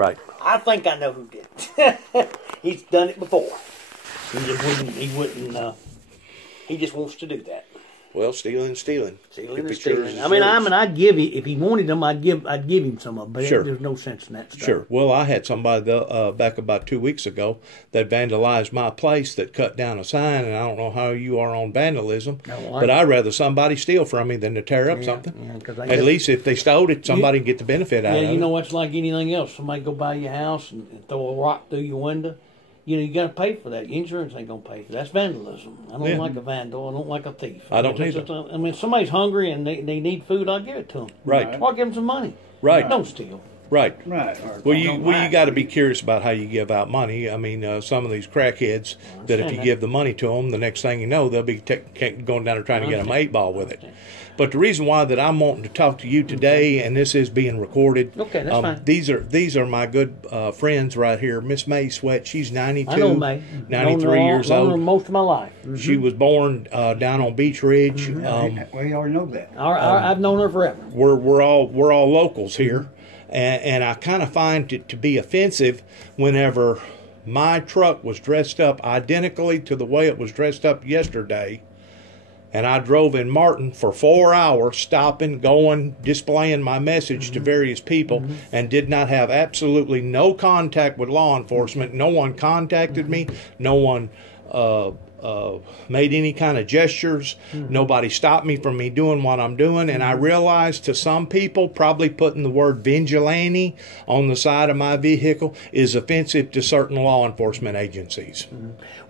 Right. I think I know who did it. He's done it before. He just wants to do that. Well, stealing. Stealing and stealing. I'd give him, if he wanted them, I'd give him some of them, but sure. There's no sense in that stuff. Sure. Well, I had somebody back about 2 weeks ago that vandalized my place, that cut down a sign, and I don't know how you are on vandalism, but I'd rather somebody steal from me than to tear up something. Yeah, at least if they stole it, somebody can get the benefit out of it. Yeah, you know, it's like anything else. Somebody go by your house and throw a rock through your window. You know, you got to pay for that. Insurance ain't going to pay for that. That's vandalism. I don't like a vandal. I don't like a thief. I don't either. I mean, if somebody's hungry and they need food, I'll give it to them. Right. Or give them some money. Right. Don't steal. Right. Well, you got to be curious about how you give out money. I mean, some of these crackheads that if you give the money to them, the next thing you know, they'll be going down there trying to get an 8-ball with it. But the reason why that I'm wanting to talk to you today, and this is being recorded. Okay, that's fine. These are my good friends right here. Miss May Sweat. She's 92. I know May. 93 years old. Known her most of my life. She was born down on Beach Ridge. We already know that. I've known her forever. We're all locals here. And I kind of find it to be offensive whenever my truck was dressed up identically to the way it was dressed up yesterday, and I drove in Martin for 4 hours, stopping, going, displaying my message to various people, and did not have absolutely no contact with law enforcement. No one contacted me. No one made any kind of gestures. Nobody stopped me from me doing what I'm doing. And I realized to some people, probably putting the word vigilante on the side of my vehicle is offensive to certain law enforcement agencies.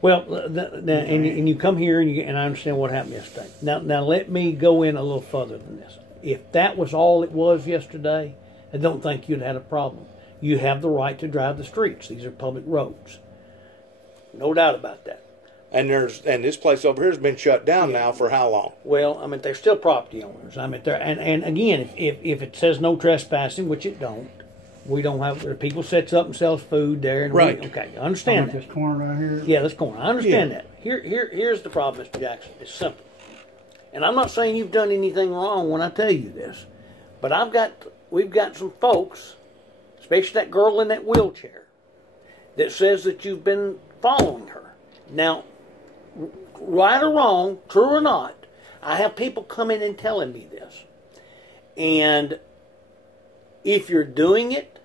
Well, and you come here and I understand what happened yesterday. Now let me go in a little further than this. If that was all it was yesterday, I don't think you'd had a problem. You have the right to drive the streets. These are public roads. No doubt about that. And this place over here has been shut down now for how long? Well, I mean, they're still property owners. I mean, and again, if it says no trespassing, which it don't, we don't have. People sets up and sells food there. And right. Okay, I understand that. This corner right here. Yeah, this corner. I understand that. Here's the problem, Mr. Jackson. It's simple, and I'm not saying you've done anything wrong when I tell you this, but we've got some folks, especially that girl in that wheelchair, that says that you've been following her. Now, right or wrong, true or not, I have people come in and telling me this. And if you're doing it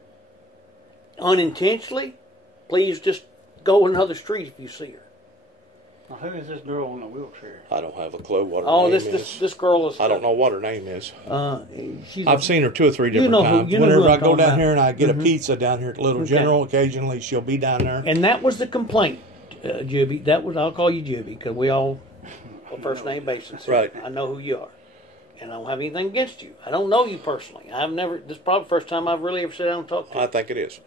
unintentionally, please just go another street if you see her. Now, who is this girl in the wheelchair? I don't have a clue what her name is. This girl is... I don't know what her name is. I've seen her 2 or 3 different times. Whenever I go down here and I get a pizza down here at Little General, occasionally she'll be down there. And that was the complaint. Jubby, I'll call you Jubby because we all on first name basis. Right. I know who you are, and I don't have anything against you. I don't know you personally. This is probably the first time I've really ever sat down and talked to you. I think it is.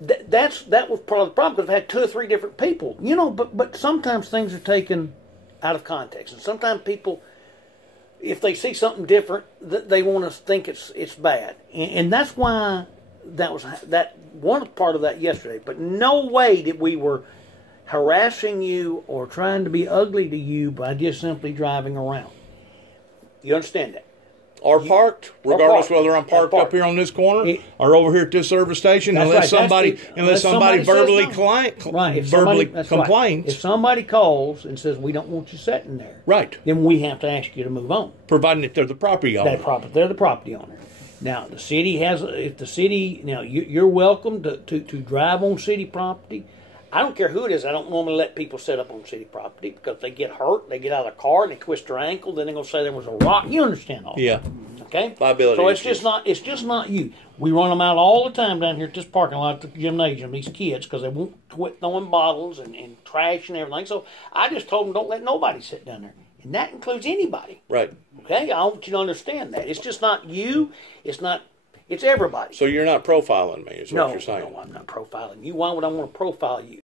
That was part of the problem because I've had 2 or 3 different people. You know, but sometimes things are taken out of context, and sometimes people, if they see something different, they want to think it's bad, and that's why that was one part of that yesterday. But no way that we were harassing you or trying to be ugly to you by just simply driving around. You understand that? Or parked, regardless whether I'm parked up here on this corner or over here at this service station, unless somebody verbally complains. If somebody calls and says, we don't want you sitting there, right, then we have to ask you to move on. Providing that they're the property owner. They're the property owner. Now, the city you're welcome to drive on city property. I don't care who it is. I don't normally let people set up on city property because they get hurt, they get out of the car, and they twist their ankle, then they're going to say there was a rock. You understand all that. Yeah. Okay? Liability. So it's just not you. We run them out all the time down here at this parking lot at the gymnasium, these kids, because they won't quit throwing bottles and trash and everything. So I just told them, don't let nobody sit down there. And that includes anybody. Right. Okay? I want you to understand that. It's just not you. It's everybody. So you're not profiling me, is what you're saying? No, I'm not profiling you. Why would I want to profile you?